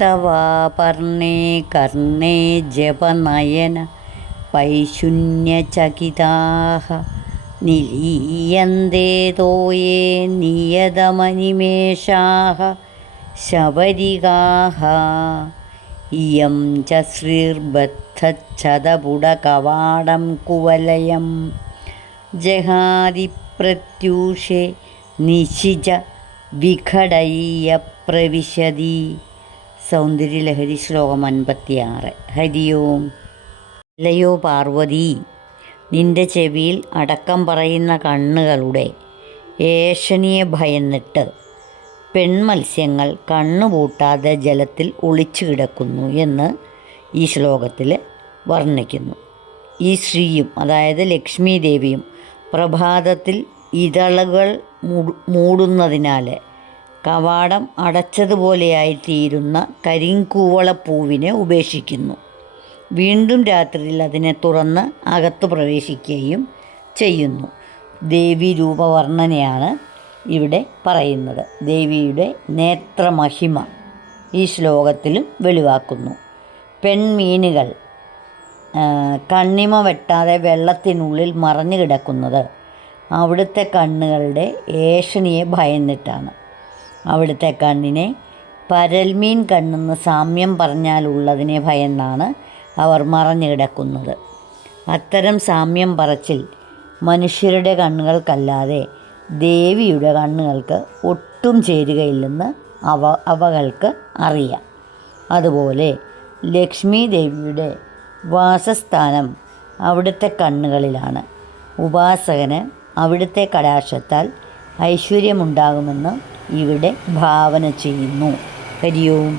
തവാപർണേ കർണേ ജപനയന പൈശൂന്യചകിതാഃ നിലീയന്തേ തോയേ നിയതമനിമേഷാഃ ശബരികാഃ ഇയം ച ശ്രീർബദ്ധച്ഛതപുടകവാടം കുവലയം ജഹാതി പ്രത്യൂഷേ നിശിച വിഘടയ്യ പ്രവിശതി. സൗന്ദര്യലഹരി ശ്ലോകം 56. ഹരി ഓം. അല്ലയോ പാർവതി, നിന്റെ ചെവിയിൽ അടക്കം പറയുന്ന കണ്ണുകളുടെ ഏഷണിയെ ഭയന്നിട്ട് പെൺമത്സ്യങ്ങൾ കണ്ണുപൂട്ടാതെ ജലത്തിൽ ഒളിച്ചു കിടക്കുന്നു എന്ന് ഈ ശ്ലോകത്തിൽ വർണ്ണിക്കുന്നു. ഈ ശ്രീയും, അതായത് ലക്ഷ്മി ദേവിയും, പ്രഭാതത്തിൽ ഇതളുകൾ മൂടുന്നതിനാൽ കവാടം അടച്ചതുപോലെയായിത്തീരുന്ന കരിങ്കൂവളപ്പൂവിനെ ഉപേക്ഷിക്കുന്നു. വീണ്ടും രാത്രിയിൽ അതിനെ തുറന്ന് അകത്ത് പ്രവേശിക്കുകയും ചെയ്യുന്നു. ദേവി രൂപവർണ്ണനയാണ് ഇവിടെ പറയുന്നത്. ദേവിയുടെ നേത്രമഹിമ ഈ ശ്ലോകത്തിലും വെളിവാക്കുന്നു. പെൺമീനുകൾ കണ്ണിമ വെട്ടാതെ വെള്ളത്തിനുള്ളിൽ മറഞ്ഞു കിടക്കുന്നത് അവിടുത്തെ കണ്ണുകളുടെ ഏഷണിയെ ഭയന്നിട്ടാണ്. അവിടുത്തെ കണ്ണിനെ പരൽമീൻ കണ്ണെന്ന് സാമ്യം പറഞ്ഞാലുള്ളതിനെ ഭയന്നാണ് അവർ മറഞ്ഞു കിടക്കുന്നത്. അത്തരം സാമ്യം പറച്ചിൽ മനുഷ്യരുടെ കണ്ണുകൾക്കല്ലാതെ ദേവിയുടെ കണ്ണുകൾക്ക് ഒട്ടും ചേരുകയില്ലെന്ന് അവകൾക്ക് അറിയാം. അതുപോലെ ലക്ഷ്മി ദേവിയുടെ വാസസ്ഥാനം അവിടുത്തെ കണ്ണുകളിലാണ്. ഉപാസകന് അവിടുത്തെ കടാക്ഷത്താൽ ഐശ്വര്യമുണ്ടാകുമെന്ന് ഇവിടെ ഭാവന ചെയ്യുന്നു. ഹരി ഓം.